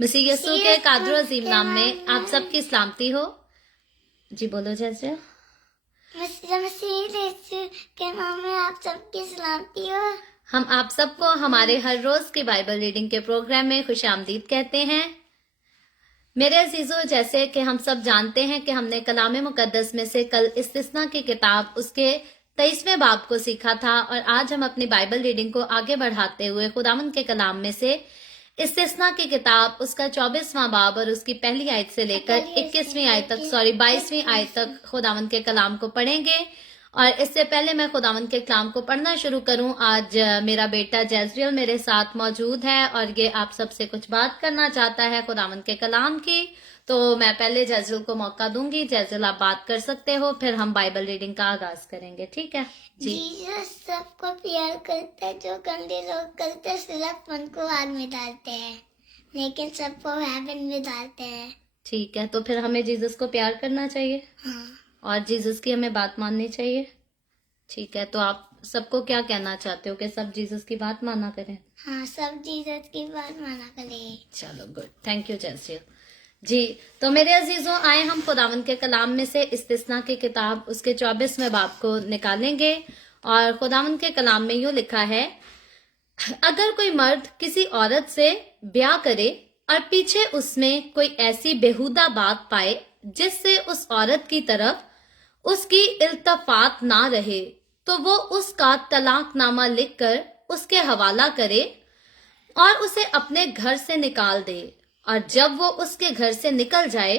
मसीह यीशु के कादर अजीम नाम में आप सबकी सलामती हो। जी बोलो जैसे। मसीह यीशु के नाम में आप सबकी सलामती हो। हम आप सबको हमारे हर रोज के बाइबल रीडिंग के प्रोग्राम में खुशामदीद कहते हैं। मेरे अजीजों, जैसे कि हम सब जानते हैं कि हमने कलाम मुकद्दस में से कल इस्तिस्ना की किताब उसके 23वें बाब को सीखा था और आज हम अपनी बाइबल रीडिंग को आगे बढ़ाते हुए खुदावंद के कलाम में से इस्तिस्ना की किताब उसका 24वां बाब और उसकी पहली आयत से लेकर 22वीं आयत तक खुदावंद के कलाम को पढ़ेंगे। और इससे पहले मैं खुदावंद के कलाम को पढ़ना शुरू करूं, आज मेरा बेटा जैजरियल मेरे साथ मौजूद है और ये आप सबसे कुछ बात करना चाहता है खुदावंद के कलाम की। तो मैं पहले जैजरियल को मौका दूंगी। जैजरियल, आप बात कर सकते हो, फिर हम बाइबल रीडिंग का आगाज करेंगे। ठीक है जी। जीसस सबको प्यार करता है। जो गंदे लोग करते हैं सिर्फ मन को आग में डालते हैं, लेकिन सबको हेवन में डालते हैं। ठीक है, तो फिर हमें जीसस को प्यार करना चाहिए और जीसस की हमें बात माननी चाहिए। ठीक है, तो आप सबको क्या कहना चाहते हो कि सब जीसस की बात माना करें? हाँ, सब जीसस की बात माना करें। चलो, गुड, थैंक यू जैसियल जी। तो मेरे अजीजों, आए हम खुदावंद के कलाम में से इस्तिस्ना की किताब उसके 24वें बाब को निकालेंगे और खुदावंद के कलाम में यूं लिखा है, अगर कोई मर्द किसी औरत से ब्याह करे और पीछे उसमें कोई ऐसी बेहुदा बात पाए जिससे उस औरत की तरफ उसकी इल्तफात ना रहे, तो वो उसका तलाकनामा लिखकर उसके हवाला करे और उसे अपने घर से निकाल दे। और जब वो उसके घर से निकल जाए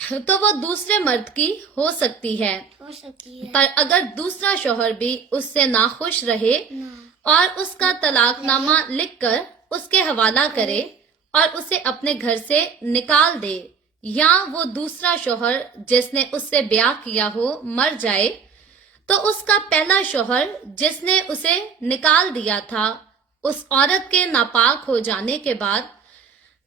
तो वो दूसरे मर्द की हो सकती है, पर अगर दूसरा शौहर भी उससे नाखुश रहे और उसका तलाकनामा लिखकर उसके हवाला करे और उसे अपने घर से निकाल दे, या वो दूसरा शौहर जिसने उससे ब्याह किया हो मर जाए, तो उसका पहला शौहर जिसने उसे निकाल दिया था उस औरत के नापाक हो जाने के बाद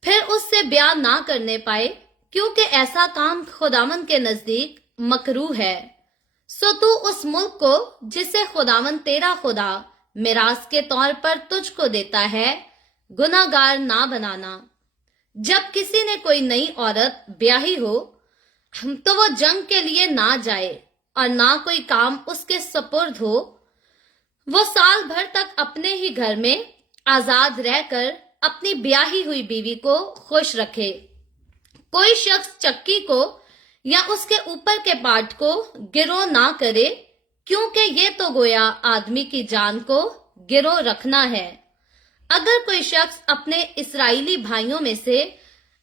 फिर उससे ब्याह ना करने पाए, क्योंकि ऐसा काम खुदावंद के नजदीक मकरूह है। सो तू उस मुल्क को जिसे खुदावंद तेरा खुदा मिरास के तौर पर तुझको देता है गुनाहगार ना बनाना। जब किसी ने कोई नई औरत ब्याही हो तो वो जंग के लिए ना जाए और ना कोई काम उसके सपुर्द हो। वो साल भर तक अपने ही घर में आजाद रहकर अपनी ब्याही हुई बीवी को खुश रखे। कोई शख्स चक्की को या उसके ऊपर के पार्ट को गिरो ना करे, क्योंकि ये तो गोया आदमी की जान को गिरो रखना है। अगर कोई शख्स अपने इस्राएली भाइयों में से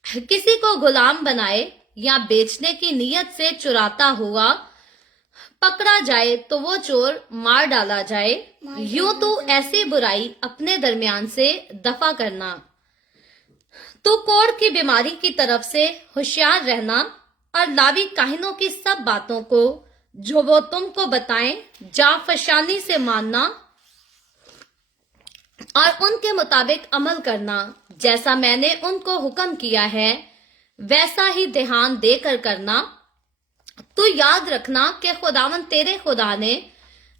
किसी को गुलाम बनाए या बेचने की नीयत से चुराता हुआ पकड़ा जाए तो वो चोर मार डाला जाए। यूं तू ऐसी बुराई अपने दरमियान से दफा करना। तू कोढ़ की बीमारी की तरफ से होशियार रहना और लावी काहिनों की सब बातों को जो वो तुमको बताएं जाफशानी से मानना और उनके मुताबिक अमल करना। जैसा मैंने उनको हुक्म किया है वैसा ही ध्यान देकर करना। तू याद रखना कि खुदावंद तेरे खुदा ने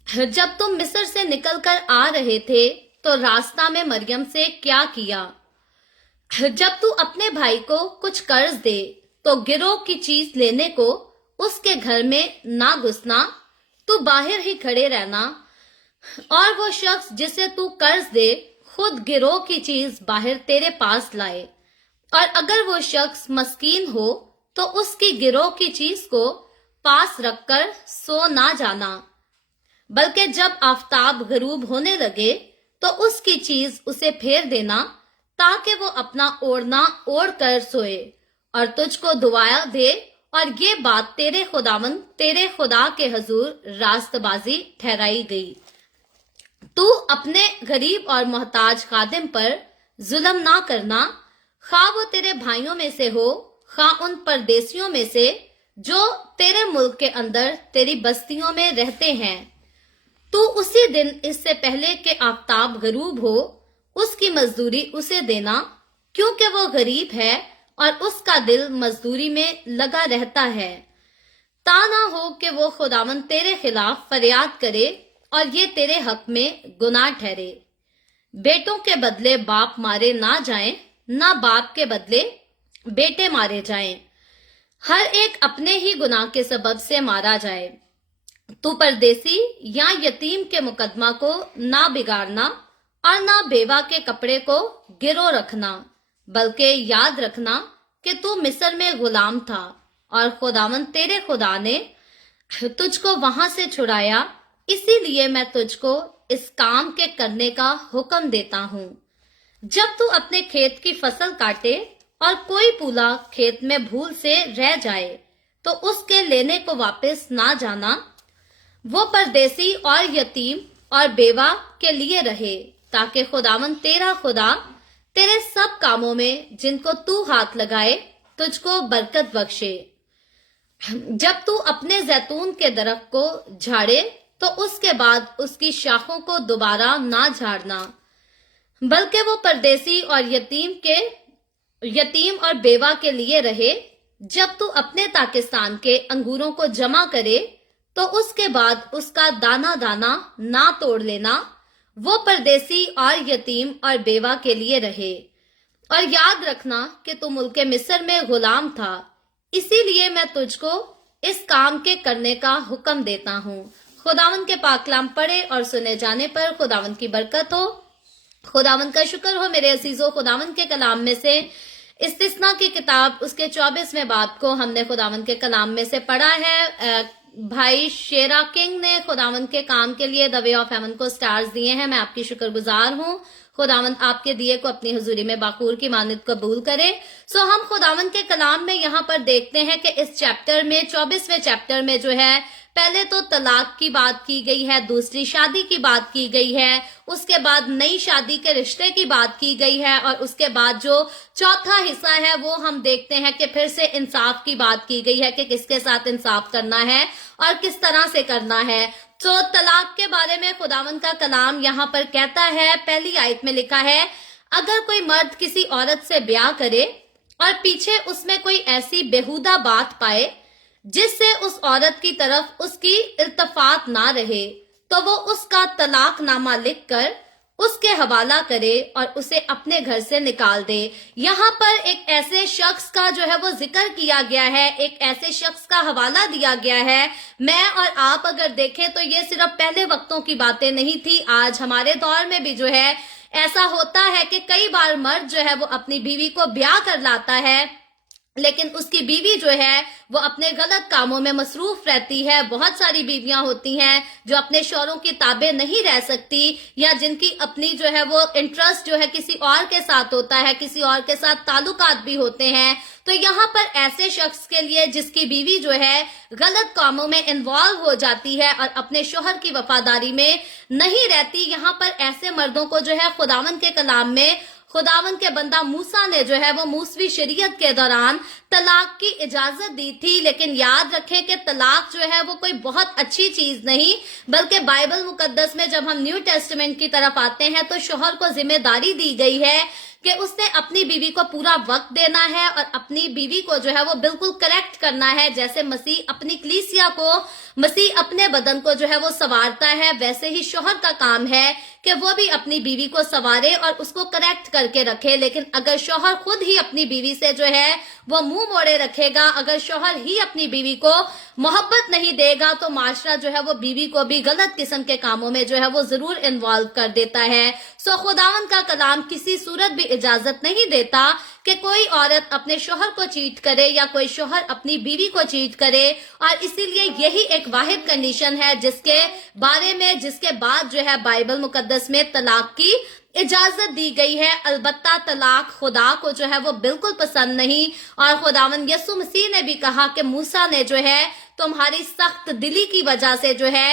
जब तुम मिस्र से निकलकर आ रहे थे तो रास्ता में मरियम से क्या किया। जब तू अपने भाई को कुछ कर्ज दे तो गिरोह की चीज लेने को उसके घर में ना घुसना, तू बाहर ही खड़े रहना। और वो शख्स जिसे तू कर्ज दे खुद गिरोह की चीज बाहर तेरे पास लाए, और अगर वो शख्स मस्कीन हो तो उसकी गिरोह की चीज को पास रखकर सो ना जाना, बल्कि जब आफताब गरूब होने लगे तो उसकी चीज उसे फेर देना, ताकि वो अपना ओढ़ना ओढ़ कर सोए और तुझको दुआया दे। और ये बात तेरे खुदावंद तेरे खुदा के हजूर रास्तबाजी ठहराई गई। तू अपने गरीब और मोहताज खादिम पर जुल्म ना करना, खा वो तेरे भाइयों में से हो खा उन परदेसियों में से जो तेरे मुल्क के अंदर तेरी बस्तियों में रहते हैं। तू उसी दिन इससे पहले कि आफताब गरूब हो उसकी मजदूरी उसे देना, क्योंकि वो गरीब है और उसका दिल मजदूरी में लगा रहता है। ता ना हो कि वो खुदावंद तेरे खिलाफ फरियाद करे और ये तेरे हक में गुनाह ठहरे। बेटों के बदले बाप मारे ना जाएं, ना बाप के बदले बेटे मारे जाएं। हर एक अपने ही गुनाह के सबब से मारा जाए। तू परदेसी या यतीम के मुकदमा को ना बिगाड़ना और ना बेवा के कपड़े को गिरो रखना, बल्कि याद रखना कि तू मिस्र में गुलाम था और खुदावंद तेरे खुदा ने तुझको वहां से छुड़ाया। इसीलिए मैं तुझको इस काम के करने का हुक्म देता हूँ। जब तू अपने खेत की फसल काटे और कोई पूला खेत में भूल से रह जाए तो उसके लेने को वापस ना जाना। वो परदेसी और यतीम और बेवा के लिए रहे, ताकि खुदावंद तेरा खुदा तेरे सब कामों में जिनको तू हाथ लगाए तुझको बरकत बख्शे। जब तू अपने जैतून के दरख्त को झाड़े तो उसके बाद उसकी शाखों को दोबारा ना झाड़ना, बल्कि वो परदेसी और यतीम और बेवा के लिए रहे। जब तू अपने ताकिस्तान के अंगूरों को जमा करे तो उसके बाद उसका दाना दाना ना तोड़ लेना। वो परदेसी और यतीम और बेवा के लिए रहे। और याद रखना कि तू मुल्क मिस्र में गुलाम था। इसीलिए मैं तुझको इस काम के करने का हुक्म देता हूँ। खुदावंद के पाक कलाम पढ़े और सुने जाने पर खुदावंद की बरकत हो। खुदावंद का शुक्र हो मेरे अजीजों, खुदावंद के कलाम में से इस्तिस्ना की किताब उसके 24वें बाब को हमने खुदावंद के कलाम में से पढ़ा है। भाई शेरा किंग ने खुदावंद के काम के लिए द वे ऑफ हेवन को स्टार्स दिए हैं। मैं आपकी शुक्रगुजार हूँ। खुदावंद आपके दिए को अपनी हुजूरी में बाखूर की मानत कबूल करे। सो हम खुदावंद के कलाम में यहाँ पर देखते हैं कि इस चैप्टर में 24वें चैप्टर में जो है पहले तो तलाक की बात की गई है, दूसरी शादी की बात की गई है, उसके बाद नई शादी के रिश्ते की बात की गई है और उसके बाद जो चौथा हिस्सा है वो हम देखते हैं कि फिर से इंसाफ की बात की गई है कि किसके साथ इंसाफ करना है और किस तरह से करना है। तो तलाक के बारे में खुदावंद का कलाम यहाँ पर कहता है, पहली आयत में लिखा है, अगर कोई मर्द किसी औरत से ब्याह करे और पीछे उसमें कोई ऐसी बेहुदा बात पाए जिससे उस औरत की तरफ उसकी इल्तफात ना रहे तो वो उसका तलाकनामा लिखकर उसके हवाला करे और उसे अपने घर से निकाल दे। यहाँ पर एक ऐसे शख्स का जो है वो जिक्र किया गया है, एक ऐसे शख्स का हवाला दिया गया है। मैं और आप अगर देखें तो ये सिर्फ पहले वक्तों की बातें नहीं थी, आज हमारे दौर में भी जो है ऐसा होता है कि कई बार मर्द जो है वो अपनी बीवी को ब्याह कर लाता है, लेकिन उसकी बीवी जो है वो अपने गलत कामों में मसरूफ रहती है। बहुत सारी बीवियां होती हैं जो अपने शौहरों की ताबे नहीं रह सकती या जिनकी अपनी जो है वो इंटरेस्ट जो है किसी और के साथ होता है, किसी और के साथ ताल्लुकात भी होते हैं। तो यहाँ पर ऐसे शख्स के लिए जिसकी बीवी जो है गलत कामों में इन्वॉल्व हो जाती है और अपने शौहर की वफादारी में नहीं रहती, यहाँ पर ऐसे मर्दों को जो है खुदावंद के कलाम में खुदावंद के बंदा मूसा ने जो है वो मूसवी शरीयत के दौरान तलाक की इजाजत दी थी। लेकिन याद रखें कि तलाक जो है वो कोई बहुत अच्छी चीज नहीं, बल्कि बाइबल मुकद्दस में जब हम न्यू टेस्टामेंट की तरफ आते हैं तो शौहर को जिम्मेदारी दी गई है कि उसने अपनी बीवी को पूरा वक्त देना है और अपनी बीवी को जो है वो बिल्कुल करेक्ट करना है। जैसे मसीह अपनी कलीसिया को, मसीह अपने बदन को जो है वो संवारता है, वैसे ही शौहर का काम है कि वो भी अपनी बीवी को संवारे और उसको करेक्ट करके रखे। लेकिन अगर शौहर खुद ही अपनी बीवी से जो है वो मुंह मोड़े रखेगा, अगर शौहर ही अपनी बीवी को मोहब्बत नहीं देगा तो माशरा जो है वो बीवी को भी गलत किस्म के कामों में जो है वो जरूर इन्वॉल्व कर देता है। सो खुदावंद का कलाम किसी सूरत भी इजाजत नहीं देता कि कोई औरत अपने शौहर को चीट करे या कोई शौहर अपनी बीवी को चीट करे। और इसीलिए यही एक वाहिद कंडीशन है जिसके बारे में, जिसके बाद जो है बाइबल मुकद्दस में तलाक की इजाजत दी गई है। अलबत्ता तलाक खुदा को जो है वो बिल्कुल पसंद नहीं। और खुदावंद यीशु मसीह ने भी कहा कि मूसा ने जो है तुम्हारी सख्त दिली की वजह से जो है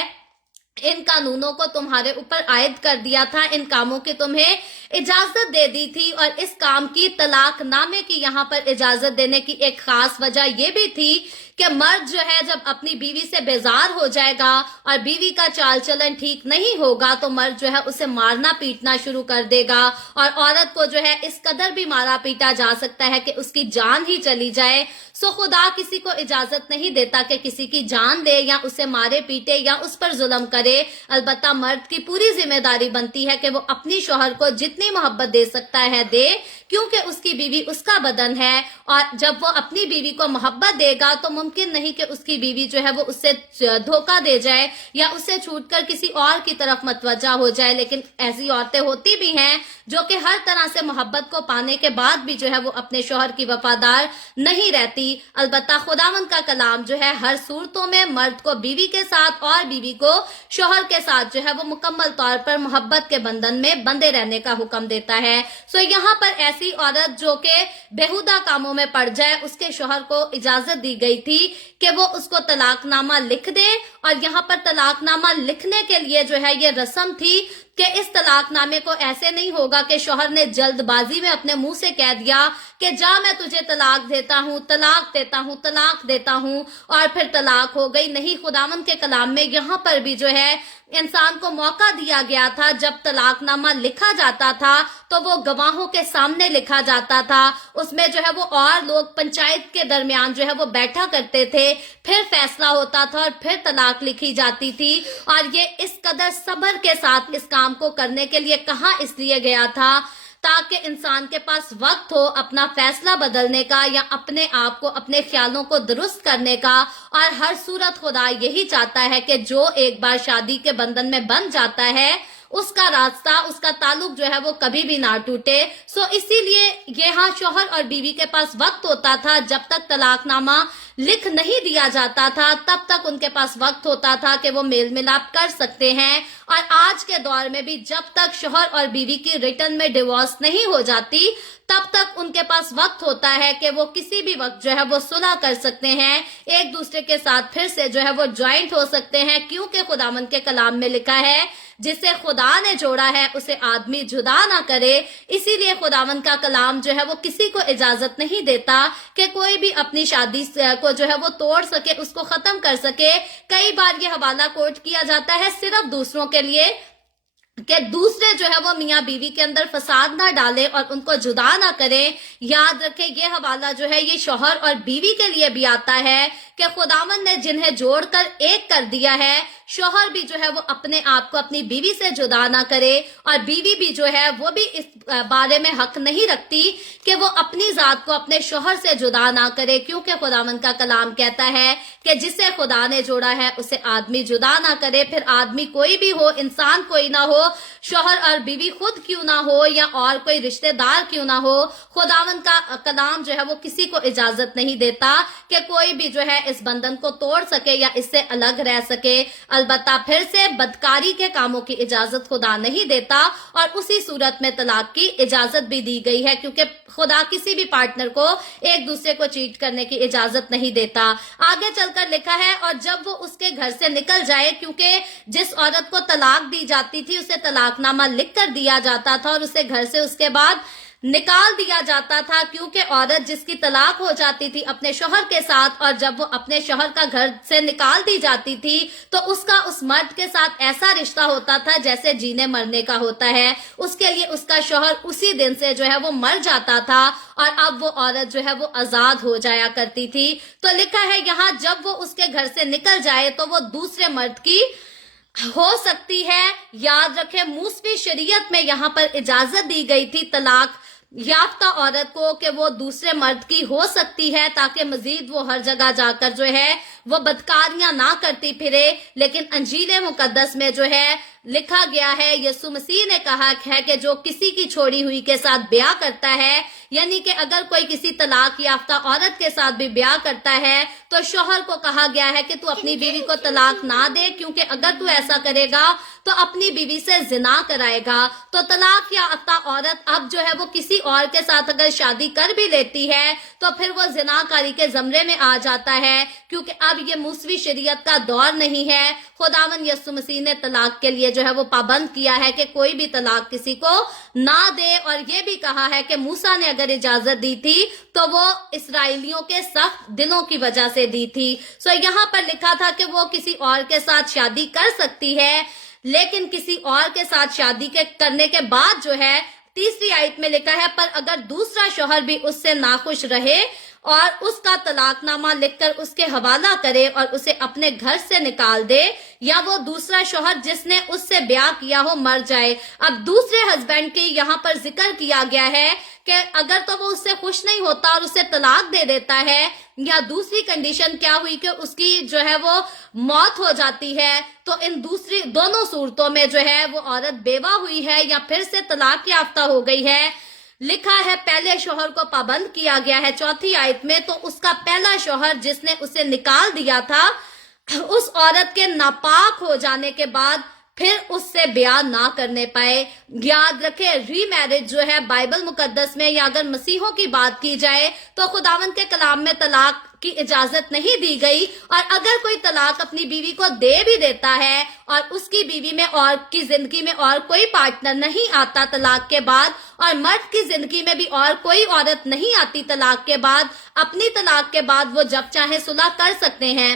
इन कानूनों को तुम्हारे ऊपर आयद कर दिया था, इन कामों की तुम्हें इजाजत दे दी थी। और इस काम की तलाक नामे की यहाँ पर इजाजत देने की एक खास वजह ये भी थी कि मर्द जो है जब अपनी बीवी से बेजार हो जाएगा और बीवी का चाल चलन ठीक नहीं होगा तो मर्द जो है उसे मारना पीटना शुरू कर देगा और औरत को जो है इस कदर भी मारा पीटा जा सकता है कि उसकी जान ही चली जाए। सो खुदा किसी को इजाजत नहीं देता कि किसी की जान दे या उसे मारे पीटे या उस पर जुल्म करे। अलबत्ता मर्द की पूरी जिम्मेदारी बनती है कि वो अपनी शौहर को जितनी मोहब्बत दे सकता है दे, کیونکہ اس کی بیوی اس کا بدن ہے، اور جب وہ اپنی بیوی کو محبت دے گا تو ممکن نہیں کہ اس کی بیوی جو ہے وہ اس سے دھوکہ دے جائے یا اس سے چھوٹ کر کسی اور کی طرف متوجہ ہو جائے. لیکن ایسی عورتیں ہوتی بھی ہیں جو کہ ہر طرح سے محبت کو پانے کے بعد بھی جو ہے وہ اپنے شوہر کی وفادار نہیں رہتی. البتہ خداوند کا کلام جو ہے ہر صورتوں میں مرد کو بیوی کے ساتھ اور بیوی کو شوہر کے ساتھ جو ہے وہ مکمل طور پر محبت کے بندھن میں بندھے رہنے کا حکم دیتا ہے. یہاں پر ایسی عورت جو کہ بےہودہ کاموں میں پڑ جائے، اس کے شوہر کو اجازت دی گئی تھی کہ وہ اس کو طلاق نامہ لکھ دے، اور یہاں پر طلاق نامہ لکھنے کے لیے جو ہے یہ رسم تھی کہ اس طلاق نامے کو ایسے نہیں ہوگا کہ شوہر نے جلد بازی میں اپنے منہ سے کہہ دیا کہ جا میں تجھے طلاق دیتا ہوں، طلاق دیتا ہوں، طلاق دیتا ہوں، اور پھر طلاق ہو گئی. نہیں، خداوند کے کلام میں یہاں پر بھی جو ہے انسان کو موقع دیا گیا تھا. جب طلاق نامہ لکھا جاتا تھا تو وہ گواہوں کے سامنے لکھا جاتا تھا، اس میں جو ہے وہ اور لوگ پنچایت کے درمیان جو ہے وہ بیٹھا کرتے تھے، پھر فیصلہ ہوتا تھا اور پھر طلاق لکھی جاتی تھی. اور یہ اس قدر صبر کے ساتھ اس کام کو کرنے کے لیے کہا اس لیے گیا تھا تاکہ انسان کے پاس وقت ہو اپنا فیصلہ بدلنے کا یا اپنے آپ کو، اپنے خیالوں کو درست کرنے کا. اور ہر صورت خدا یہی چاہتا ہے کہ جو ایک بار شادی کے بندھن میں بندھ جاتا ہے اس کا راستہ، اس کا تعلق جو ہے وہ کبھی بھی نہ ٹوٹے. اسی لیے یہاں شوہر اور بیوی کے پاس وقت ہوتا تھا. جب تک طلاق نامہ لکھ نہیں دیا جاتا تھا تب تک ان کے پاس وقت ہوتا تھا کہ وہ میل ملاپ کر سکتے ہیں. اور آج کے دور میں بھی جب تک شوہر اور بیوی کی ریٹن میں ڈیورس نہیں ہو جاتی تب تک ان کے پاس وقت ہوتا ہے کہ وہ کسی بھی وقت جو ہے وہ صلح کر سکتے ہیں، ایک دوسرے کے ساتھ پھر سے جو ہے وہ جوائنٹ ہو سکتے ہیں. کیونکہ خداوند کے کلام میں لکھا ہے جسے خدا نے جوڑا ہے اسے آدمی جدا نہ کرے. اسی لیے خداوند کا کلام جو ہے وہ کسی کو اجازت نہیں دیتا کہ کوئی بھی اپنی شادی کو جو ہے وہ توڑ سکے، اس کو ختم کر سکے. کئی بار یہ حوالہ کوٹ کیا جاتا ہے صرف دوسروں کے لیے کہ دوسرے جو ہے وہ میاں بیوی کے اندر فساد نہ ڈالیں اور ان کو جدا نہ کریں. یاد رکھیں یہ حوالہ جو ہے یہ شوہر اور بیوی کے لیے بھی آتا ہے کہ خداوند نے جنہیں جوڑ کر ایک کر دیا ہے، شوہر بھی جو ہے وہ اپنے آپ کو اپنی بیوی سے جدا نہ کرے، اور بیوی بھی جو ہے وہ بھی اس بارے میں حق نہیں رکھتی کہ وہ اپنی ذات کو اپنے شوہر سے جدا نہ کرے. کیونکہ خداوند کا کلام کہتا ہے کہ جسے خدا نے جوڑا ہے اسے آدمی جدا نہ کرے. پھر آدمی کوئی بھی ہو، انسان کوئی نہ ہو، شوہر اور بیوی خود کیوں نہ ہو یا اور کوئی رشتہ دار کیوں نہ ہو، خداوند کا کلام جو ہے وہ کسی کو اجازت نہیں دیتا کہ کوئی بھی جو ہے اس بندھن کو توڑ سکے یا اس سے الگ رہ سکے. البتہ پھر سے بدکاری کے کاموں کی اجازت خدا نہیں دیتا، اور اسی صورت میں طلاق کی اجازت بھی دی گئی ہے کیونکہ خدا کسی بھی پارٹنر کو ایک دوسرے کو چیٹ کرنے کی اجازت نہیں دیتا. آگے چل کر لکھا ہے اور جب وہ اس کے گھر سے نکل جائے، کیونکہ جس عورت کو طلاق دی جاتی تھی اسے طلاق نامہ لکھ کر دیا جاتا تھا اور اسے گھر سے اس کے بعد نکال دیا جاتا تھا. کیونکہ عورت جس کی طلاق ہو جاتی تھی اپنے شوہر کے ساتھ اور جب وہ اپنے شوہر کا گھر سے نکال دی جاتی تھی تو اس کا اس مرد کے ساتھ ایسا رشتہ ہوتا تھا جیسے جینے مرنے کا ہوتا ہے. اس کے لیے اس کا شوہر اسی دن سے جو ہے وہ مر جاتا تھا اور اب وہ عورت جو ہے وہ آزاد ہو جایا کرتی تھی. تو لکھا ہے یہاں جب وہ اس کے گھر سے نکل جائے تو وہ دوسرے مرد کی ہو سکتی ہے. یاد رکھیں موسوی شریعت میں یہاں پر اجازت دی گئی تھی طلاق یافتہ عورت کو کہ وہ دوسرے مرد کی ہو سکتی ہے تاکہ مزید وہ ہر جگہ جا کر جو ہے وہ بدکاریاں نہ کرتی پھرے. لیکن انجیل مقدس میں جو ہے لکھا گیا ہے، یسوع مسیح نے کہا ہے کہ جو کسی کی چھوڑی ہوئی کے ساتھ بیاہ کرتا ہے، یعنی کہ اگر کوئی کسی طلاق یافتہ عورت کے ساتھ بھی بیاہ کرتا ہے تو شوہر کو کہا گیا ہے کہ تو اپنی بیوی کو طلاق نہ دے، کیونکہ اگر تو ایسا کرے گا تو اپنی بیوی سے زنا کرائے گا. تو طلاق یافتہ عورت اب جو ہے وہ کسی اور کے ساتھ اگر شادی کر بھی لیتی ہے تو پھر وہ زنا کاری کے زمرے میں آ جاتا ہے، کیونکہ اب یہ موسوی شریعت کا دور نہیں ہے. خداوند یسوع مسیح نے طلاق کے لیے جو ہے وہ پابند کیا ہے کہ کوئی بھی طلاق کسی کو نہ دے، اور یہ بھی کہا ہے کہ موسیٰ نے اگر اجازت دی تھی تو وہ اسرائیلیوں کے سخت دلوں کی وجہ سے دی تھی. یہاں پر لکھا تھا کہ وہ کسی اور کے ساتھ شادی کر سکتی ہے، لیکن کسی اور کے ساتھ شادی کرنے کے بعد جو ہے تیسری آیت میں لکھا ہے پر اگر دوسرا شوہر بھی اس سے ناخوش رہے اور اس کا طلاق نامہ لکھ کر اس کے حوالہ کرے اور اسے اپنے گھر سے نکال دے، یا وہ دوسرا شوہر جس نے اس سے بیاہ کیا ہو مر جائے۔ اب دوسرے ہسبینڈ کی یہاں پر ذکر کیا گیا ہے کہ اگر تو وہ اس سے خوش نہیں ہوتا اور اسے طلاق دے دیتا ہے، یا دوسری کنڈیشن کیا ہوئی کہ اس کی جو ہے وہ موت ہو جاتی ہے، تو ان دونوں صورتوں میں جو ہے وہ عورت بیوہ ہوئی ہے یا پھر سے طلاق یافتہ ہو گئی ہے۔ لکھا ہے پہلے شوہر کو پابند کیا گیا ہے 4 آیت میں، تو اس کا پہلا شوہر جس نے اسے نکال دیا تھا، اس عورت کے ناپاک ہو جانے کے بعد پھر اس سے بیاہ نہ کرنے پائے۔ یاد رکھے ری میرج جو ہے بائبل مقدس میں، یا اگر مسیحوں کی بات کی جائے تو خداوند کے کلام میں طلاق کی اجازت نہیں دی گئی، اور اگر کوئی طلاق اپنی بیوی کو دے بھی دیتا ہے اور اس کی بیوی میں اور کی زندگی میں اور کوئی پارٹنر نہیں آتا طلاق کے بعد، اور مرد کی زندگی میں بھی اور کوئی عورت نہیں آتی طلاق کے بعد، اپنی طلاق کے بعد وہ جب چاہے صلح کر سکتے ہیں۔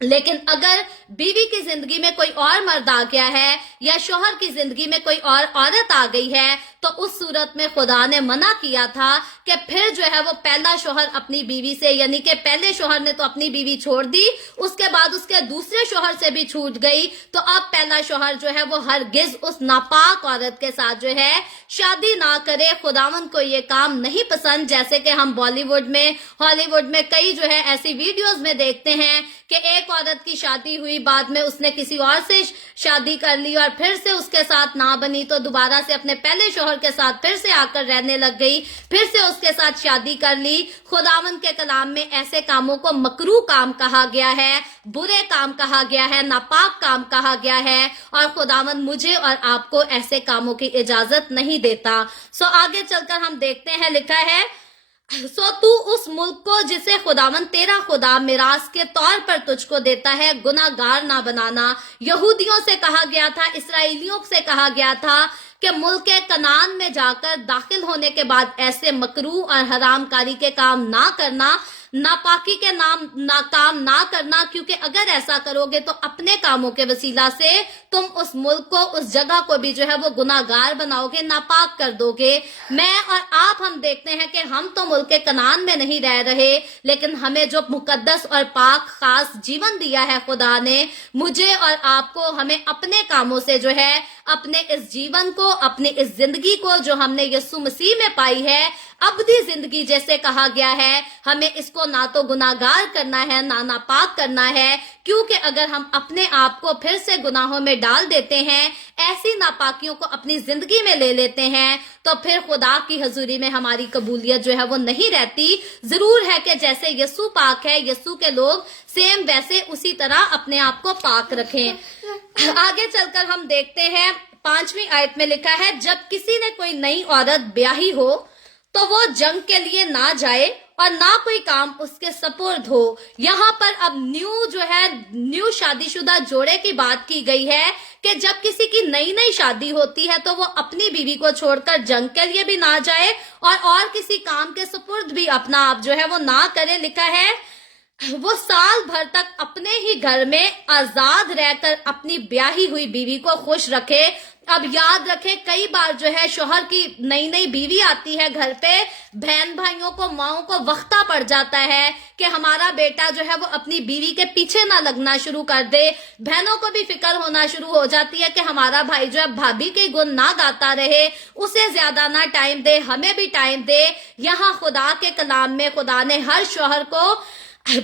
لیکن اگر بیوی کی زندگی میں کوئی اور مرد آ گیا ہے یا شوہر کی زندگی میں کوئی اور عورت آ گئی ہے، تو اس صورت میں خدا نے منع کیا تھا کہ پھر جو ہے وہ پہلا شوہر اپنی بیوی سے، یعنی کہ پہلے شوہر نے تو اپنی بیوی چھوڑ دی، اس کے بعد اس کے دوسرے شوہر سے بھی چھوٹ گئی، تو اب پہلا شوہر جو ہے وہ ہرگز اس ناپاک عورت کے ساتھ جو ہے شادی نہ کرے۔ خداوند کو یہ کام نہیں پسند، جیسے کہ ہم بالی ووڈ میں، ہالی ووڈ میں کئی جو ہے ایسی ویڈیوز میں دیکھتے ہیں کہ ایک عورت کی شادی ہوئی، بعد میں اس نے کسی اور سے شادی کر لی اور پھر سے اس کے ساتھ نہ بنی تو دوبارہ سے اپنے پہلے شوہر کے ساتھ پھر سے آ کر رہنے لگ گئی، پھر سے اس کے ساتھ شادی کر لی۔ خداوند کے کلام میں ایسے کاموں کو مکروہ کام کہا گیا ہے، برے کام کہا گیا ہے، ناپاک کام کہا گیا ہے، اور خداوند مجھے اور آپ کو ایسے کاموں کی اجازت نہیں دیتا۔ آگے چل کر ہم دیکھتے ہیں، لکھا ہے تو اس ملک کو جسے خداوند تیرا خدا میراث کے طور پر تجھ کو دیتا ہے گناہ گار نہ بنانا۔ یہودیوں سے کہا گیا تھا، اسرائیلیوں سے کہا گیا تھا کہ ملک کنعان میں جا کر داخل ہونے کے بعد ایسے مکروہ اور حرام کاری کے کام نہ کرنا، ناپاکی کے کام نہ کرنا، کیونکہ اگر ایسا کرو گے تو اپنے کاموں کے وسیلہ سے تم اس ملک کو، اس جگہ کو بھی جو ہے وہ گناہ گار بناؤ گے، ناپاک کر دو گے۔ میں اور آپ ہم دیکھتے ہیں کہ ہم تو ملک کنعان میں نہیں رہ رہے، لیکن ہمیں جو مقدس اور پاک خاص جیون دیا ہے خدا نے، مجھے اور آپ کو، ہمیں اپنے کاموں سے جو ہے اپنے اس جیون کو، اپنی اس زندگی کو جو ہم نے یسوع مسیح میں پائی ہے، ابدی زندگی جیسے کہا گیا ہے، ہمیں اس کو نہ تو گناہگار کرنا ہے نہ ناپاک کرنا ہے، کیونکہ اگر ہم اپنے آپ کو پھر سے گناہوں میں ڈال دیتے ہیں، ایسی ناپاکیوں کو اپنی زندگی میں لے لیتے ہیں، تو پھر خدا کی حضوری میں ہماری قبولیت جو ہے وہ نہیں رہتی۔ ضرور ہے کہ جیسے یسوع پاک ہے، یسوع کے لوگ سیم ویسے اسی طرح اپنے آپ کو پاک رکھیں۔ آگے چل کر ہم دیکھتے ہیں 5ویں آیت میں لکھا ہے، جب کسی نے کوئی نئی عورت بیاہی ہو تو وہ جنگ کے لیے نہ جائے اور نہ کوئی کام اس کے سپرد ہو۔ یہاں پر اب نیو شادی شدہ جوڑے کی بات کی گئی ہے کہ جب کسی کی نئی شادی ہوتی ہے تو وہ اپنی بیوی کو چھوڑ کر جنگ کے لیے بھی نہ جائے اور کسی کام کے سپرد بھی اپنا آپ جو ہے وہ نہ کرے۔ لکھا ہے وہ سال بھر تک اپنے ہی گھر میں آزاد رہ کر اپنی بیاہی ہوئی بیوی کو خوش رکھے۔ اب یاد رکھے، کئی بار جو ہے شوہر کی نئی بیوی آتی ہے گھر پہ، بہن بھائیوں کو، ماؤں کو وقتہ پڑ جاتا ہے کہ ہمارا بیٹا جو ہے وہ اپنی بیوی کے پیچھے نہ لگنا شروع کر دے۔ بہنوں کو بھی فکر ہونا شروع ہو جاتی ہے کہ ہمارا بھائی جو ہے بھابھی کے گن نہ گاتا رہے، اسے زیادہ نہ ٹائم دے، ہمیں بھی ٹائم دے۔ یہاں خدا کے کلام میں خدا نے ہر شوہر کو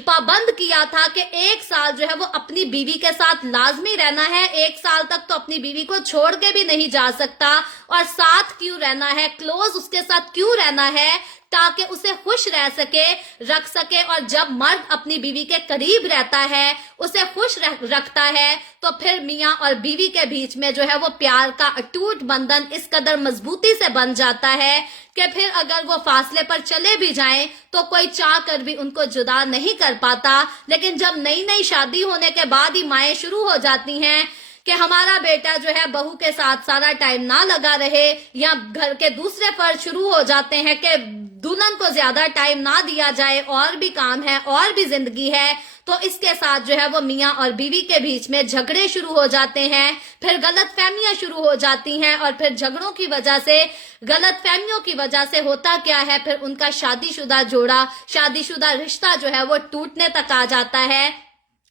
پابند کیا تھا کہ 1 سال جو ہے وہ اپنی بیوی کے ساتھ لازمی رہنا ہے، 1 سال تک تو اپنی بیوی کو چھوڑ کے بھی نہیں جا سکتا، اور ساتھ کیوں رہنا ہے، کلوز اس کے ساتھ کیوں رہنا ہے، تاکہ اسے خوش رکھ سکے۔ اور جب مرد اپنی بیوی کے قریب رہتا ہے، اسے خوش رکھتا ہے، تو پھر میاں اور بیوی کے بیچ میں جو ہے وہ پیار کا اٹوٹ بندھن اس قدر مضبوطی سے بن جاتا ہے کہ پھر اگر وہ فاصلے پر چلے بھی جائیں تو کوئی چاہ کر بھی ان کو جدا نہیں کر پاتا۔ لیکن جب نئی شادی ہونے کے بعد ہی مائیں شروع ہو جاتی ہیں کہ ہمارا بیٹا جو ہے بہو کے ساتھ سارا ٹائم نہ لگا رہے، یا گھر کے دوسرے فرض شروع ہو جاتے ہیں کہ دلہن کو زیادہ ٹائم نہ دیا جائے، اور بھی کام ہے اور بھی زندگی ہے، تو اس کے ساتھ جو ہے وہ میاں اور بیوی کے بیچ میں جھگڑے شروع ہو جاتے ہیں، پھر غلط فہمیاں شروع ہو جاتی ہیں، اور پھر جھگڑوں کی وجہ سے، غلط فہمیوں کی وجہ سے ہوتا کیا ہے، پھر ان کا شادی شدہ جوڑا، شادی شدہ رشتہ جو ہے وہ ٹوٹنے تک آ جاتا ہے،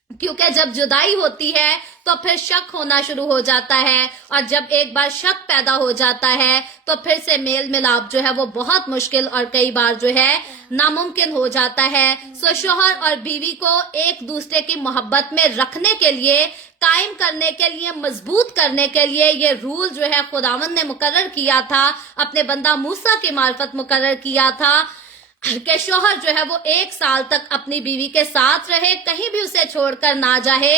کیونکہ جب جدائی ہوتی ہے تو پھر شک ہونا شروع ہو جاتا ہے، اور جب ایک بار شک پیدا ہو جاتا ہے تو پھر سے میل ملاپ جو ہے وہ بہت مشکل اور کئی بار جو ہے ناممکن ہو جاتا ہے۔ سو شوہر اور بیوی کو ایک دوسرے کی محبت میں رکھنے کے لیے، قائم کرنے کے لیے، مضبوط کرنے کے لیے یہ رول جو ہے خداوند نے مقرر کیا تھا، اپنے بندہ موسیٰ کی معرفت مقرر کیا تھا کہ شوہر جو ہے وہ 1 سال تک اپنی بیوی کے ساتھ رہے، کہیں بھی اسے چھوڑ کر نہ جائے،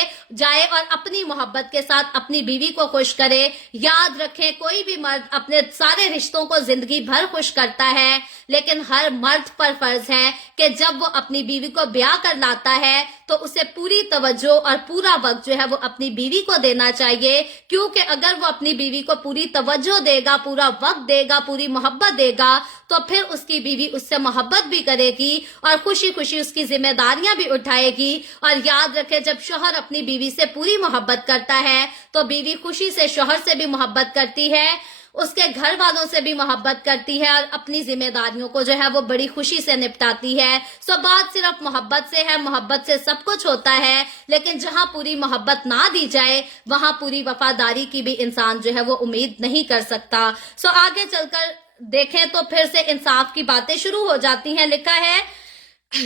اور اپنی محبت کے ساتھ اپنی بیوی کو خوش کرے۔ یاد رکھیں، کوئی بھی مرد اپنے سارے رشتوں کو زندگی بھر خوش کرتا ہے، لیکن ہر مرد پر فرض ہے کہ جب وہ اپنی بیوی کو بیاہ کر لاتا ہے تو اسے پوری توجہ اور پورا وقت جو ہے وہ اپنی بیوی کو دینا چاہیے، کیونکہ اگر وہ اپنی بیوی کو پوری توجہ دے گا، پورا وقت دے گا، پوری محبت دے گا، تو پھر اس کی بیوی اس سے محبت بھی کرے گی اور خوشی خوشی اس کی ذمہ داریاں بھی اٹھائے گی۔ اور یاد رکھے، جب شوہر اپنی بیوی سے پوری محبت کرتا ہے تو بیوی خوشی سے شوہر سے بھی محبت کرتی ہے، اس کے گھر والوں سے بھی محبت کرتی ہے، اور اپنی ذمہ داریوں کو جو ہے وہ بڑی خوشی سے نپٹاتی ہے۔ سو بات صرف محبت سے ہے، محبت سے سب کچھ ہوتا ہے، لیکن جہاں پوری محبت نہ دی جائے وہاں پوری وفاداری کی بھی انسان جو ہے وہ امید نہیں کر سکتا۔ سو آگے چل کر دیکھیں تو پھر سے انصاف کی باتیں شروع ہو جاتی ہیں۔ لکھا ہے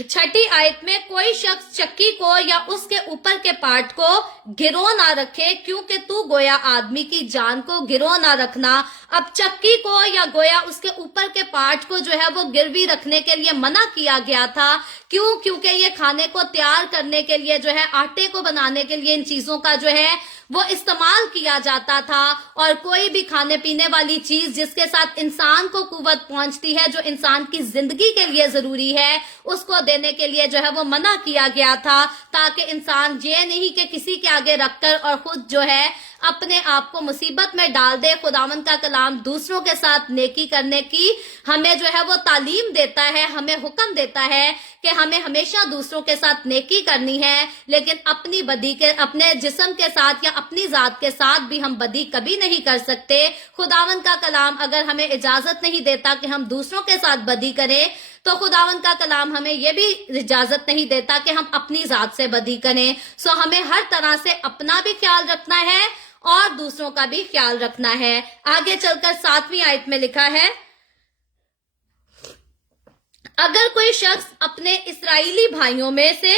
6 آیت میں، کوئی شخص چکی کو یا اس کے اوپر کے پارٹ کو گرو نہ رکھے، کیونکہ تو گویا آدمی کی جان کو گرو نہ رکھنا۔ اب چکی کو یا گویا اس کے اوپر کے پارٹ کو جو ہے وہ گروی رکھنے کے لیے منع کیا گیا تھا۔ کیوں؟ کیونکہ یہ کھانے کو تیار کرنے کے لیے جو ہے، آٹے کو بنانے کے لیے ان چیزوں کا جو ہے وہ استعمال کیا جاتا تھا، اور کوئی بھی کھانے پینے والی چیز جس کے ساتھ انسان کو قوت پہنچتی ہے، جو انسان کی زندگی کے لیے ضروری ہے، اس کو دینے کے لیے جو ہے وہ منع کیا گیا تھا، تاکہ انسان یہ نہیں کہ کسی کے آگے رکھ کر اور خود جو ہے اپنے آپ کو مصیبت میں ڈال دے۔ خداوند کا کلام دوسروں کے ساتھ نیکی کرنے کی ہمیں جو ہے وہ تعلیم دیتا ہے، ہمیں حکم دیتا ہے کہ ہمیں ہمیشہ دوسروں کے ساتھ نیکی کرنی ہے، لیکن اپنی بدی کے، اپنے جسم کے ساتھ یا اپنی ذات کے ساتھ بھی ہم بدی کبھی نہیں کر سکتے۔ خداوند کا کلام اگر ہمیں اجازت نہیں دیتا کہ ہم دوسروں کے ساتھ بدی کریں، تو خداوند کا کلام ہمیں یہ بھی اجازت نہیں دیتا کہ ہم اپنی ذات سے بدی کریں۔ سو ہمیں ہر طرح سے اپنا بھی خیال رکھنا ہے اور دوسروں کا بھی خیال رکھنا ہے۔ آگے چل کر 7ویں آیت میں لکھا ہے، اگر کوئی شخص اپنے اسرائیلی بھائیوں میں سے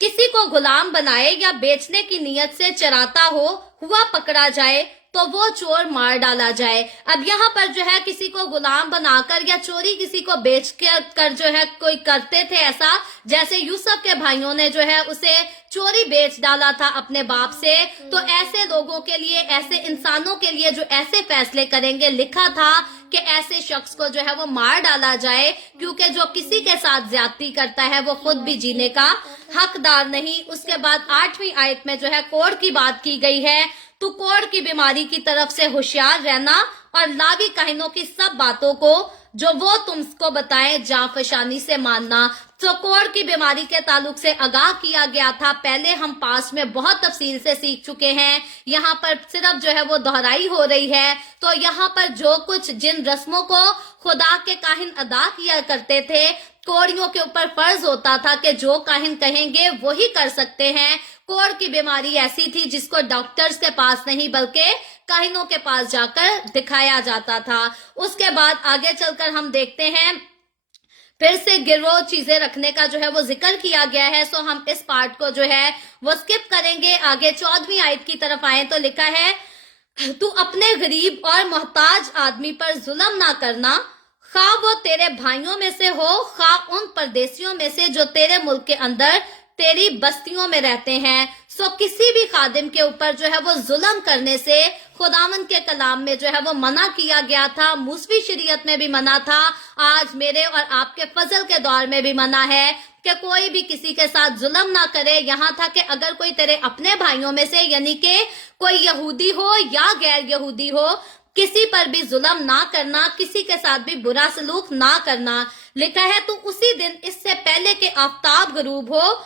کسی کو غلام بنائے یا بیچنے کی نیت سے چراتا ہوا پکڑا جائے تو وہ چور مار ڈالا جائے۔ اب یہاں پر جو ہے کسی کو غلام بنا کر یا چوری کسی کو بیچ کر جو ہے کوئی کرتے تھے ایسا، جیسے یوسف کے بھائیوں نے جو ہے اسے چوری بیچ ڈالا تھا اپنے باپ سے، تو ایسے لوگوں کے لیے، ایسے انسانوں کے لیے جو ایسے فیصلے کریں گے، لکھا تھا کہ ایسے شخص کو جو ہے وہ مار ڈالا جائے، کیونکہ جو کسی کے ساتھ زیادتی کرتا ہے وہ خود بھی جینے کا حقدار نہیں۔ اس کے بعد 8ویں آیت میں جو ہے کوڑ کی بات کی گئی ہے، تو کوڑ کی بیماری کی طرف سے ہوشیار رہنا اور لاوی کاہنوں کی سب باتوں کو جو وہ تم کو بتائیں جاں فشانی سے ماننا۔ تو کوڑ کی بیماری کے تعلق سے آگاہ کیا گیا تھا، پہلے ہم پاس میں بہت تفصیل سے سیکھ چکے ہیں، یہاں پر صرف جو ہے وہ دہرائی ہو رہی ہے۔ تو یہاں پر جو کچھ جن رسموں کو خدا کے کاہن ادا کیا کرتے تھے، کوڑیوں کے اوپر فرض ہوتا تھا کہ جو کاہن کہیں گے وہی کر سکتے ہیں۔ کوڑ کی بیماری ایسی تھی جس کو ڈاکٹرز کے پاس نہیں بلکہ کاہنوں کے پاس جا کر دکھایا جاتا تھا۔ اس کے بعد آگے چل کر ہم دیکھتے ہیں پھر سے گروہ چیزیں رکھنے کا جو ہے وہ ذکر کیا گیا ہے۔ سو ہم اس پارٹ کو جو ہے وہ سکپ کریں گے، آگے 14ویں آیت کی طرف آئیں تو لکھا ہے، تو اپنے غریب اور محتاج آدمی پر ظلم نہ کرنا، خواہ وہ تیرے بھائیوں میں سے ہو، خواہ ان پردیسیوں میں سے جو تیرے ملک کے اندر تیری بستیوں میں رہتے ہیں۔ سو کسی بھی خادم کے اوپر جو ہے وہ ظلم کرنے سے خداوند کے کلام میں جو ہے وہ منع کیا گیا تھا، موسوی شریعت میں بھی منع تھا، آج میرے اور آپ کے فضل کے دور میں بھی منع ہے۔ کہ कोई भी किसी के साथ जुल्म ना करे, यहाँ था कि अगर कोई तेरे अपने भाइयों में से यानी कि कोई यहूदी हो या गैर यहूदी हो, किसी पर भी जुल्म ना करना, किसी के साथ भी बुरा सलूक ना करना। लिखा है तो उसी दिन इससे पहले कि आफताब गरूब हो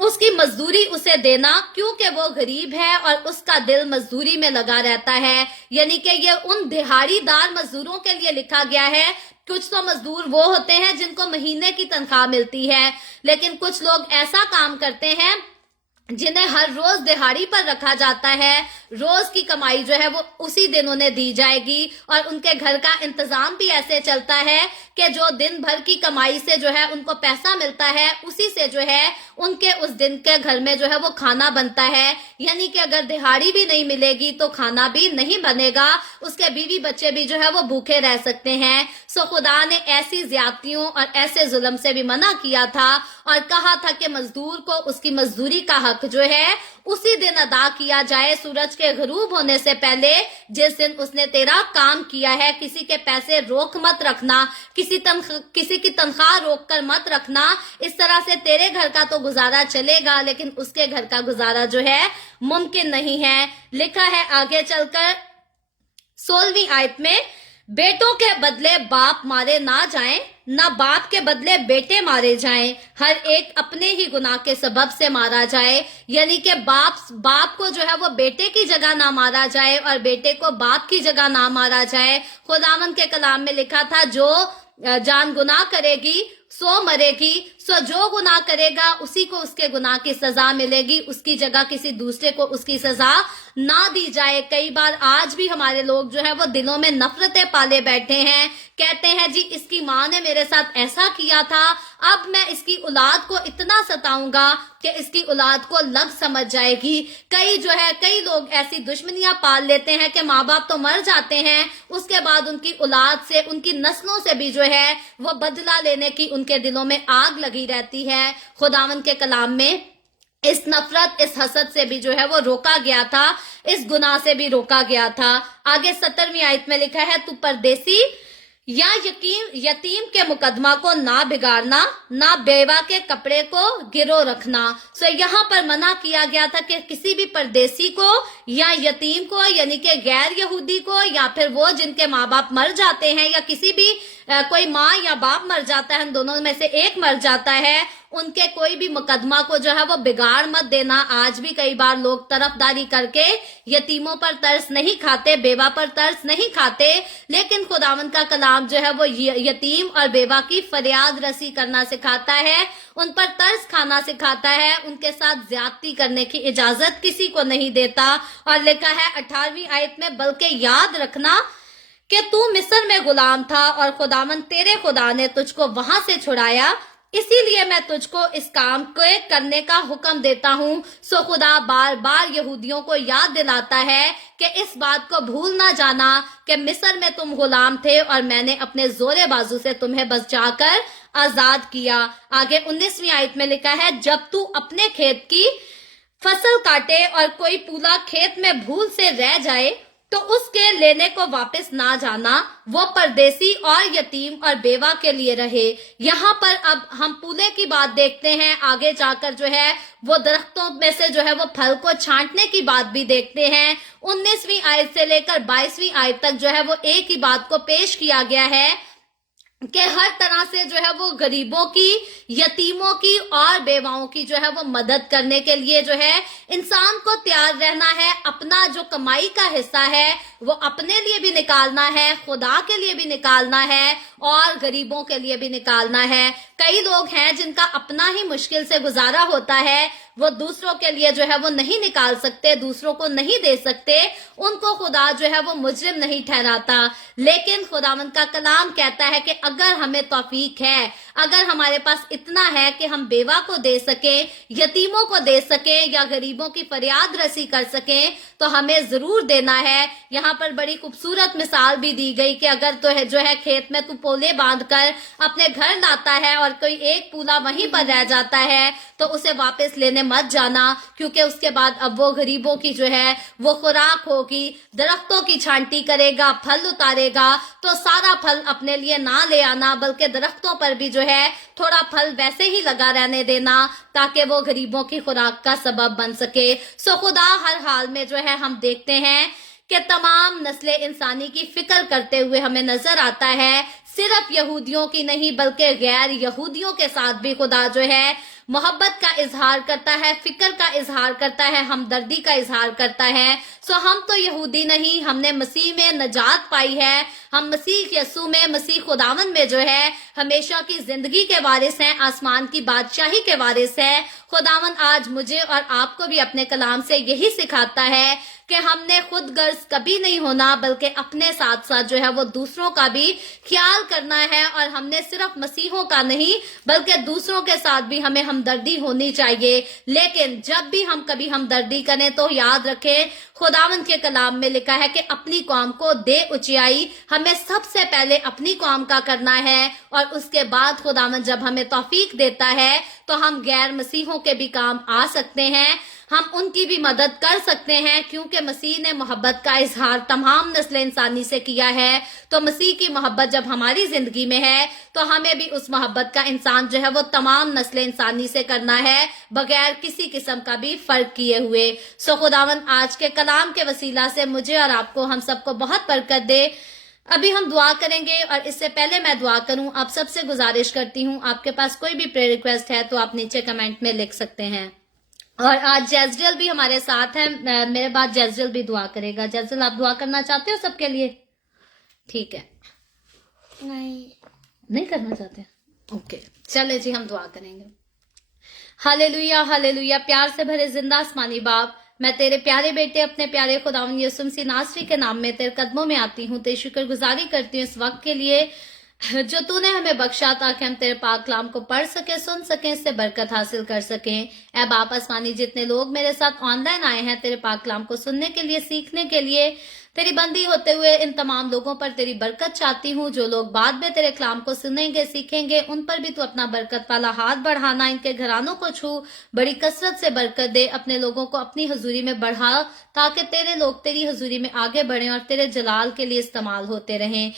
उसकी मजदूरी उसे देना, क्योंकि वो गरीब है और उसका दिल मजदूरी में लगा रहता है। यानी कि ये उन दिहाड़ीदार मजदूरों के लिए लिखा गया है। कुछ तो मजदूर वो होते हैं जिनको महीने की तनख्वाह मिलती है, लेकिन कुछ लोग ऐसा काम करते हैं जिन्हें हर रोज दिहाड़ी पर रखा जाता है। रोज की कमाई जो है वो उसी दिन उन्हें दी जाएगी और उनके घर का इंतजाम भी ऐसे चलता है कि जो दिन भर की कमाई से जो है उनको पैसा मिलता है, उसी से जो है उनके उस दिन के घर में जो है वो खाना बनता है। यानी कि अगर दिहाड़ी भी नहीं मिलेगी तो खाना भी नहीं बनेगा, उसके बीवी बच्चे भी जो है वो भूखे रह सकते हैं। सो खुदा ने ऐसी ज्यादतियों और ऐसे जुल्म से भी मना किया था और कहा था कि मजदूर को उसकी मजदूरी का हक जो है उसी दिन अदा किया जाए, सूरज के गरूब होने से पहले, जिस दिन उसने तेरा काम किया है। किसी के पैसे रोक मत रखना, किसी की तनख्वाह रोक कर मत रखना। इस तरह से तेरे घर का तो गुजारा चलेगा, लेकिन उसके घर का गुजारा जो है मुमकिन नहीं है। लिखा है आगे चलकर 16वीं आयत में, बेटों के बदले बाप मारे ना जाएं, ना बाप के बदले बेटे मारे जाएं, हर एक अपने ही गुनाह के सबब से मारा जाए। यानी कि बाप को जो है वो बेटे की जगह ना मारा जाए और बेटे को बाप की जगह ना मारा जाए। खुदावंद के कलाम में लिखा था, जो जान गुनाह करेगी सो मरेगी। सो जो गुनाह करेगा उसी को उसके गुनाह की सजा मिलेगी, उसकी जगह किसी दूसरे को उसकी सजा ना दी जाए। कई बार आज भी हमारे लोग जो है वो दिलों में नफरतें पाले बैठे हैं, कहते हैं जी इसकी माँ ने मेरे साथ ऐसा किया था, अब मैं इसकी औलाद को इतना सताऊंगा कि इसकी औलाद को लग समझ जाएगी। कई लोग ऐसी दुश्मनियां पाल लेते हैं कि माँ बाप तो मर जाते हैं, उसके बाद उनकी औलाद से, उनकी नस्लों से भी जो है वो बदला लेने की उनके दिलों में आग लगी रहती है। खुदावंद के कलाम में इस नफरत, इस हसद से भी जो है वो रोका गया था, इस गुनाह से भी रोका गया था। आगे 17वीं आयत में लिखा है, तू परदेसी या यतीम के मुकदमा को ना बिगाड़ना, ना बेवा के कपड़े को गिरो रखना। सो यहाँ पर मना किया गया था कि किसी भी परदेसी को या यतीम को, यानी कि गैर यहूदी को, या फिर वो जिनके माँ बाप मर जाते हैं, या किसी भी कोई माँ या बाप मर जाता है, दोनों में से एक मर जाता है, उनके कोई भी मुकदमा को जो है वो बिगाड़ मत देना। आज भी कई बार लोग तरफदारी करके यतीमों पर तरस नहीं खाते, बेवा पर तरस नहीं खाते, लेकिन खुदावंद का कलाम जो है वो यतीम और बेवा की फरियाद रसी करना सिखाता है, उन पर तरस खाना सिखाता है, उनके साथ ज्यादती करने की इजाजत किसी को नहीं देता। और लिखा है 18वीं आयत में, बल्कि याद रखना कि तू मिस्र में गुलाम था और खुदावंद तेरे खुदा ने तुझको वहां से छुड़ाया, इसीलिए मैं तुझको इस काम को करने का हुक्म देता हूँ। सो खुदा बार बार यहूदियों को याद दिलाता है कि इस बात को भूल ना जाना कि मिस्र में तुम गुलाम थे और मैंने अपने जोरे बाजू से तुम्हें बचाकर आजाद किया। आगे 19वीं आयत में लिखा है, जब तू अपने खेत की फसल काटे और कोई पूला खेत में भूल से रह जाए तो उसके लेने को वापस ना जाना, वो परदेसी और यतीम और बेवा के लिए रहे। यहाँ पर अब हम पूले की बात देखते हैं, आगे जाकर जो है वो दरख्तों में से जो है वो फल को छांटने की बात भी देखते हैं। 19वीं आयत से लेकर 22वीं आयत तक जो है वो एक ही बात को पेश किया गया है कि हर तरह से जो है वो गरीबों की, यतीमों की और बेवाओं की जो है वो मदद करने के लिए जो है इंसान को तैयार रहना है। अपना जो कमाई का हिस्सा है वो अपने लिए भी निकालना है, खुदा के लिए भी निकालना है और गरीबों के लिए भी निकालना है। कई लोग हैं जिनका अपना ही मुश्किल से गुजारा होता है, वो दूसरों के लिए जो है वो नहीं निकाल सकते, दूसरों को नहीं दे सकते, उनको खुदा जो है वो मुजरिम नहीं ठहराता। लेकिन खुदावंद का कलाम कहता है कि अगर हमें तौफीक है, अगर हमारे पास इतना है कि हम बेवा को दे सकें, यतीमों को दे सकें या गरीबों की फरियाद रसी कर सकें, तो हमें जरूर देना है। यहाँ पर बड़ी खूबसूरत मिसाल भी दी गई कि अगर तो है जो है खेत में तू पोले बांधकर अपने घर लाता है और कोई एक पूला वहीं पर रह जाता है तो उसे वापस लेने मत जाना, क्योंकि उसके बाद अब वो गरीबों की जो है वो खुराक होगी, दरख्तों की छांटी करेगा, फल उतारेगा, तो सारा फल अपने लिए ना ले आना, बल्कि दरख्तों पर भी जो है थोड़ा फल वैसे ही लगा रहने देना, ताकि वो गरीबों की खुराक का सबब बन सके। सो खुदा हर हाल में जो है हम देखते हैं कि तमाम नस्ले इंसानी की फिक्र करते हुए हमें नजर आता है। सिर्फ यहूदियों की नहीं बल्कि गैर यहूदियों के साथ भी खुदा जो है मोहब्बत का इजहार करता है, फिक्र का इजहार करता है, हमदर्दी का इजहार करता है। सो हम तो यहूदी नहीं, हमने मसीह में नजात पाई है, हम मसीह यसू में, मसीह खुदावन में जो है हमेशा की जिंदगी के वारिस हैं, आसमान की बादशाही के वारिस हैं। खुदावन आज मुझे और आपको भी अपने कलाम से यही सिखाता है कि हमने खुद गर्ज कभी नहीं होना, बल्कि अपने साथ साथ जो है वो दूसरों का भी ख्याल करना है, और हमने सिर्फ मसीहों का नहीं बल्कि दूसरों के साथ भी हमें हमदर्दी होनी चाहिए। लेकिन जब भी हम कभी हमदर्दी करें तो याद रखें, खुदावन के कलाम में लिखा है कि अपनी कौम को दे ऊंचाई। हमें सबसे पहले अपनी कौम का करना है, और उसके बाद खुदावन जब हमें तौफीक देता है तो हम गैर मसीहों के भी काम आ सकते हैं, हम उनकी भी मदद कर सकते हैं, क्योंकि मसीह ने मोहब्बत का इजहार तमाम नस्ल इंसानी से किया है। तो मसीह की मोहब्बत जब हमारी जिंदगी में है तो हमें भी उस मोहब्बत का इंसान जो है वो तमाम नस्ल इंसानी से करना है, बगैर किसी किस्म का भी फर्क किए हुए। सो खुदावन आज के कलाम के वसीला से मुझे और आपको, हम सबको बहुत बरकत दे। अभी हम दुआ करेंगे, और इससे पहले मैं दुआ करूं, आप सबसे गुजारिश करती हूं, आपके पास कोई भी प्रेयर रिक्वेस्ट है तो आप नीचे कमेंट में लिख सकते हैं। और आज जैजरल भी हमारे साथ है, मेरे बाद जैजरल भी दुआ करेगा। जैजरल, आप दुआ करना चाहते हो सबके लिए? ठीक है, नहीं करना चाहते? ओके, चले जी, हम दुआ करेंगे। Hallelujah, hallelujah. प्यार से भरे जिंदा आसमानी बाप, मैं तेरे प्यारे बेटे अपने प्यारे खुदावन यीशु मसीह नासरी के नाम में तेरे कदमों में आती हूँ, तेरी शुक्रगुजारी करती हूँ इस वक्त के लिए जो तूने हमें बख्शा, ताकि हम तेरे पाक कलाम को पढ़ सके, सुन सकें, इससे बरकत हासिल कर सकें। ऐ बाप आसमानी, जितने लोग मेरे साथ ऑनलाइन आए हैं तेरे पाक कलाम को सुनने के लिए, सीखने के लिए, तेरी बंदी होते हुए इन तमाम लोगों पर तेरी बरकत चाहती हूँ। जो लोग बाद में तेरे कलाम को सुनेंगे, सीखेंगे, उन पर भी तू अपना बरकत वाला हाथ बढ़ाना, इनके घरानों को छू, बड़ी कसरत से बरकत दे, अपने लोगों को अपनी हजूरी में बढ़ा, ताकि तेरे लोग तेरी हजूरी में आगे बढ़ें और तेरे जलाल के लिए इस्तेमाल होते रहें।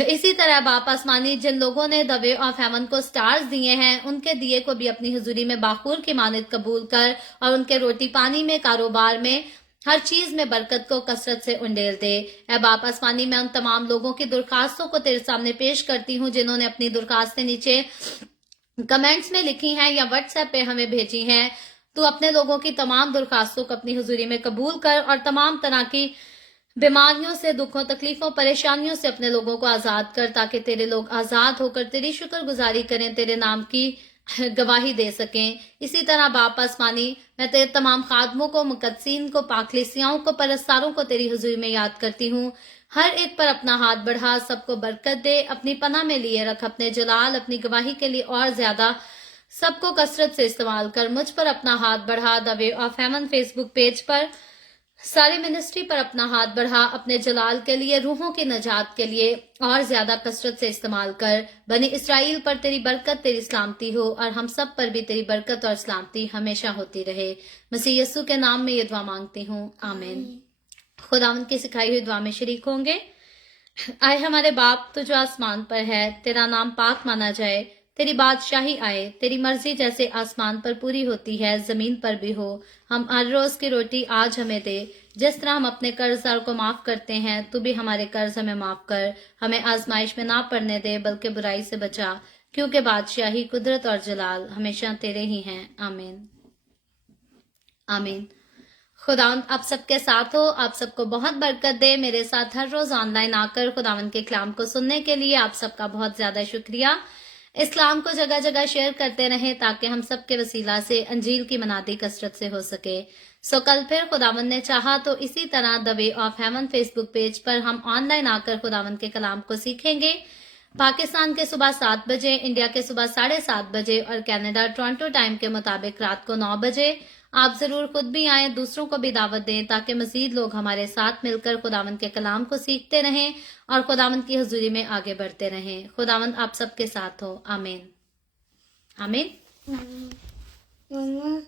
इसी तरह बाप आसमानी, जिन लोगों ने द वे ऑफ हेवन को स्टार्स दिए हैं, उनके दिए को भी अपनी हुजूरी में बाखूर की मानद कबूल कर, और उनके रोटी पानी में, कारोबार में, हर चीज में बरकत को कसरत से उंडेल दे। ऐ बाप आसमानी, मैं उन तमाम लोगों की दरखास्तों को तेरे सामने पेश करती हूँ जिन्होंने अपनी दरखास्तें नीचे कमेंट्स में लिखी हैं या व्हाट्सएप पे हमें भेजी हैं। तू अपने लोगों की तमाम दरखास्तों को अपनी हुजूरी में कबूल कर, और तमाम तरह की बीमारियों से, दुखों, तकलीफों, परेशानियों से अपने लोगों को आजाद कर, ताकि तेरे लोग आजाद होकर तेरी शुक्रगुजारी करें, तेरे नाम की गवाही दे सकें। इसी तरह बाप आसमानी, मैं तेरे तमाम खादमों को, मुकद्दसीन को, पाकलिसियाओं को, परस्तारों को तेरी हुजूरी में याद करती हूँ। हर एक पर अपना हाथ बढ़ा, सबको बरकत दे, अपनी पनाह में लिए रख, अपने जलाल, अपनी गवाही के लिए और ज्यादा सबको कसरत से इस्तेमाल कर। मुझ पर अपना हाथ बढ़ा, the way of haven Facebook page पर, सारी मिनिस्ट्री पर अपना हाथ बढ़ा, अपने जलाल के लिए, रूहों की नजात के लिए और ज्यादा कसरत से इस्तेमाल कर। बनी इसराइल पर तेरी बरकत, तेरी सलामती हो, और हम सब पर भी तेरी बरकत और सलामती हमेशा होती रहे। मसीह यस्सु के नाम में ये दुआ मांगती हूँ, आमीन। खुदावंद की सिखाई हुई दुआ में शरीक होंगे। आए हमारे बाप, तू जो आसमान पर है, तेरा नाम पाक माना जाए, तेरी बादशाही आए, तेरी मर्जी जैसे आसमान पर पूरी होती है जमीन पर भी हो। हम हर रोज की रोटी आज हमें दे, जिस तरह हम अपने कर्जदार को माफ करते हैं, तू भी हमारे कर्ज हमें माफ कर। हमें आजमाइश में ना पड़ने दे, बल्कि बुराई से बचा, क्योंकि बादशाही, कुदरत और जलाल हमेशा तेरे ही हैं, आमीन, आमीन। खुदावंद आप सबके साथ हो, आप सबको बहुत बरकत दे। मेरे साथ हर रोज ऑनलाइन आकर खुदावंद के कलाम को सुनने के लिए आप सबका बहुत ज्यादा शुक्रिया। इस कलाम को जगह जगह शेयर करते रहें, ताकि हम सबके वसीला से अंजील की मनादी कसरत से हो सके। सो कल फिर खुदावंद ने चाहा तो इसी तरह the way of haven Facebook page पर हम ऑनलाइन आकर खुदावंद के कलाम को सीखेंगे। पाकिस्तान के सुबह 7 बजे, इंडिया के सुबह 7:30 बजे और कनाडा टोरंटो टाइम के मुताबिक रात को 9 बजे। आप जरूर खुद भी आए, दूसरों को भी दावत दें, ताकि मजीद लोग हमारे साथ मिलकर खुदावंद के कलाम को सीखते रहें और खुदावंद की हुजूरी में आगे बढ़ते रहें। खुदावंद आप सबके साथ हो, आमीन, आमीन। मम्मा